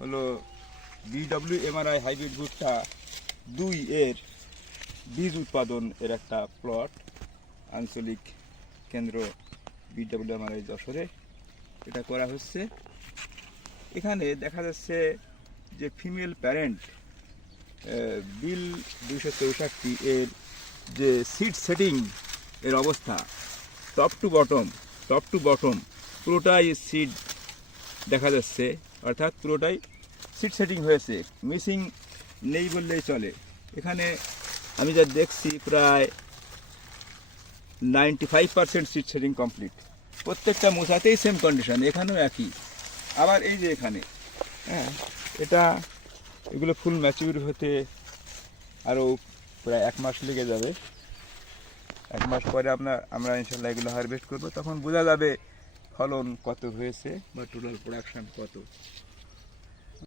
হলো BW MRI hybrid ভুট্টা দুই এর বীজ উৎপাদন এর একটা প্লট আঞ্চলিক কেন্দ্র বিডব্লিউ এমআরআই যশোরে। এটা করা হচ্ছে। এখানে দেখা যাচ্ছে যে ফিমেল প্যারেন্ট বিল দুইশো চৌষট্টি এর যে সিট সেটিং এর অবস্থা top to bottom top to bottom পুরোটাই সিড দেখা যাচ্ছে। অর্থাৎ পুরোটাই সিট সেটিং হয়েছে। মিসিং নেই বললেই চলে। এখানে আমি যা দেখছি প্রায় ninety five percent seat setting complete. প্রত্যেকটা মোসাতেই সেম কন্ডিশন এখানেও একই। আবার এই যে এখানে হ্যাঁ এটা এগুলো ফুল ম্যাচিউর হতে আরও প্রায় এক মাস লেগে যাবে। এক মাস পরে আপনার আমরা ইনশাল্লাহ এগুলো হারভেস্ট করব। তখন বোঝা যাবে ফলন কত হয়েছে বা টোটাল প্রোডাকশন কত?